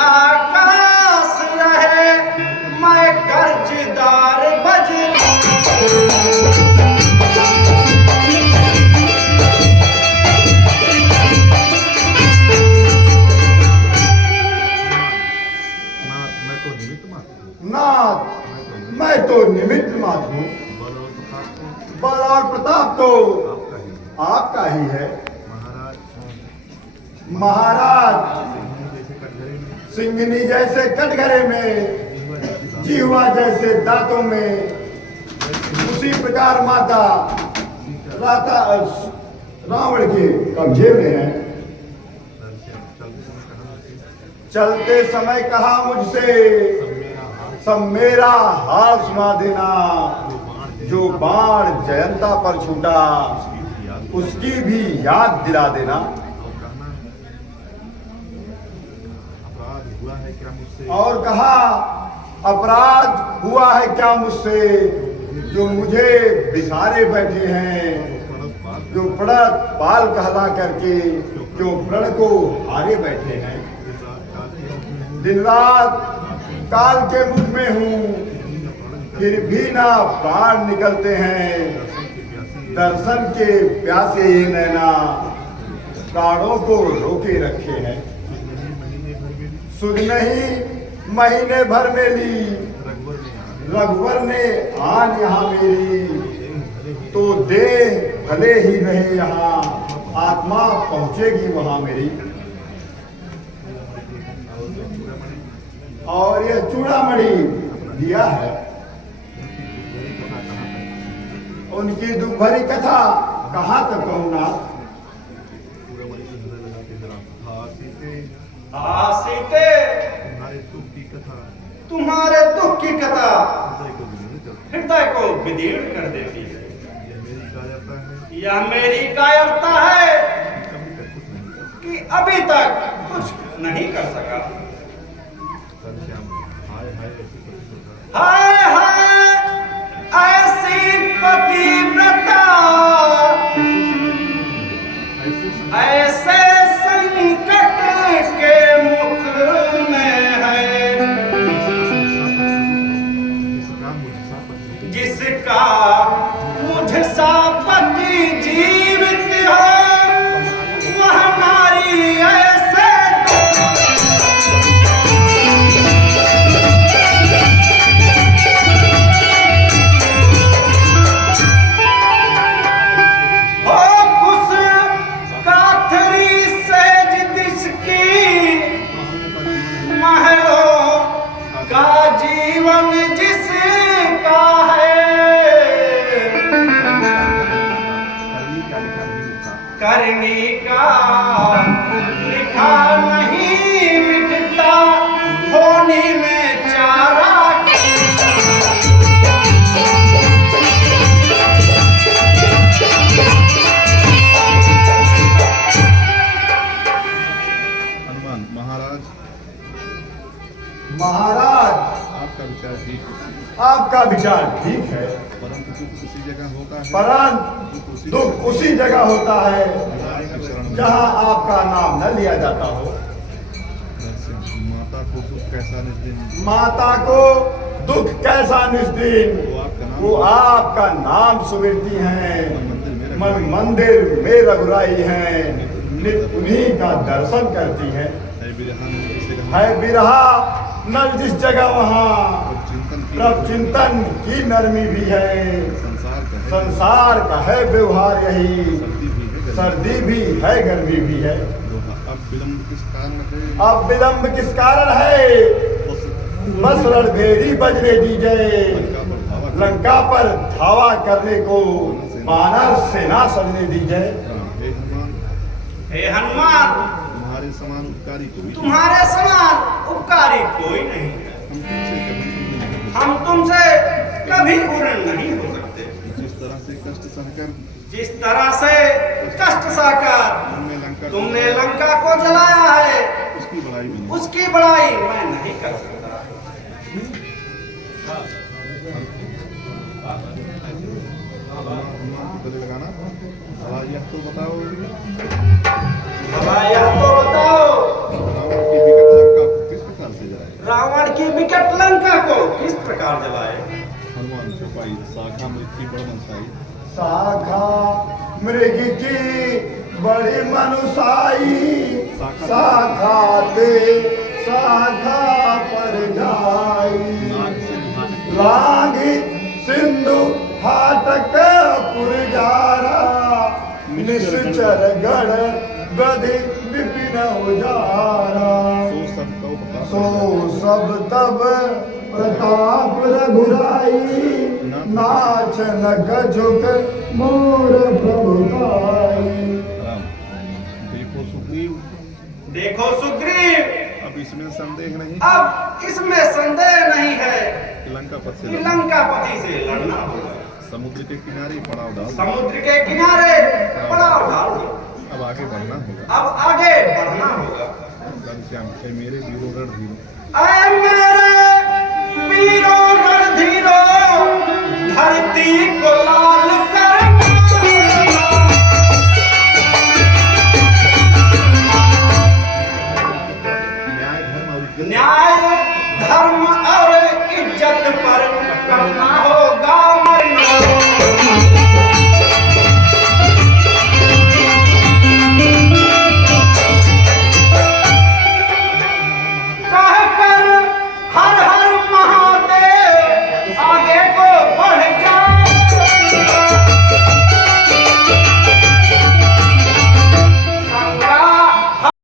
आकाश रहे मैं कर्जदार बजरा। नाथ मैं तो निमित्त मात्र हूँ। बल और प्रताप तो आपका ही है महाराज। सिंहनी जैसे कटघरे में, जिह्वा जैसे दांतों में, उसी प्रकार माता रावण के कब्जे में है। चलते समय कहा मुझसे सब मेरा हाल सुना देना। जो बाण जयंता पर छूटा उसकी भी याद दिला देना। और कहा अपराध हुआ है क्या मुझसे, जो मुझे बिसारे बैठे हैं, जो पड़त पाल कहला करके जो प्रण को हारे बैठे हैं। दिन रात काल के मुख में हूँ, फिर भी ना प्राण निकलते हैं। दर्शन के प्यासे ये नैना प्राणों को रोके रखे हैं। सुध नहीं महीने भर में ली रघुवर ने आन यहाँ मेरी। तो देह भले ही नहीं यहाँ, आत्मा पहुँचेगी वहाँ मेरी। और यह चूड़ामणि दिया है। उनकी दुख भरी कथा कहाँ तक कहूँ ना। सीते तुम्हारे दुख की कथा हृदय को विदीर्ण कर देती है। यह मेरी कायरता है कि अभी तक कुछ नहीं कर सका। हाय हाय ऐसी पतिव्रता, ऐसे संकट के मुख में है, जिसका मुझसा पति जीवित हो वह नारी ऐसे। करने का लिखा नहीं मिटता, होने में चारा। हनुमान महाराज, आपका विचार ठीक है। आपका विचार ठीक है, परंतु दुख उसी जगह होता है। परंतु दुख उसी जगह होता है जहाँ आपका नाम न लिया जाता हो। माता को दुख कैसा निस्दिन, माता को दुख कैसा निस्दिन, वो आपका नाम सुमिरती हैं। मन मंदिर में रघुराई हैं, नित उन्हीं का दर्शन करती हैं। है बिरहा नल जिस जगह वहाँ, प्रभ चिंतन की नरमी भी है। संसार का है व्यवहार यही, सर्दी भी है गर्मी भी है। अब विलंब किस कारण है? अब विलंब किस कारण है? बस रणभेरी बजने दीजिए, लंका पर धावा करने को वानर सेना सजने दीजिए। हे हनुमान, तुम्हारे समान उपकारी कोई, तुम्हारे समान उपकारी कोई नहीं है। हम तुमसे कभी उड़न नहीं हो सकते। जिस तरह से कष्ट सहकर, जिस तरह से कष्ट सहकर तुमने लंका को जलाया है, उसकी बड़ाई मैं नहीं कर सकता। लगाना यह तो बताओ, यह तो बताओ कि विगत लंका को किस शाखा मृग की बड़ी मनुसाई शाखा ते शाखा पर जाई लाग सिंधु हाटक पुरजारा निश्चर गढ़ बधि विपिन उजारा सो सब तब प्रताप रघुराई नाच न कछुक मोर प्रभुताई। देखो सुग्रीव, देखो सुग्रीव, अब इसमें संदेह नहीं अब इसमें संदेह नहीं है कि लंकापति कि से लंकापति से लड़ना होगा। समुद्र के किनारे पड़ाव डाल, समुद्र के किनारे पड़ाव डाल दो। अब आगे बढ़ना होगा। अब आगे बढ़ना होगा। घनश्याम, हे मेरे वीरों रणधीरों,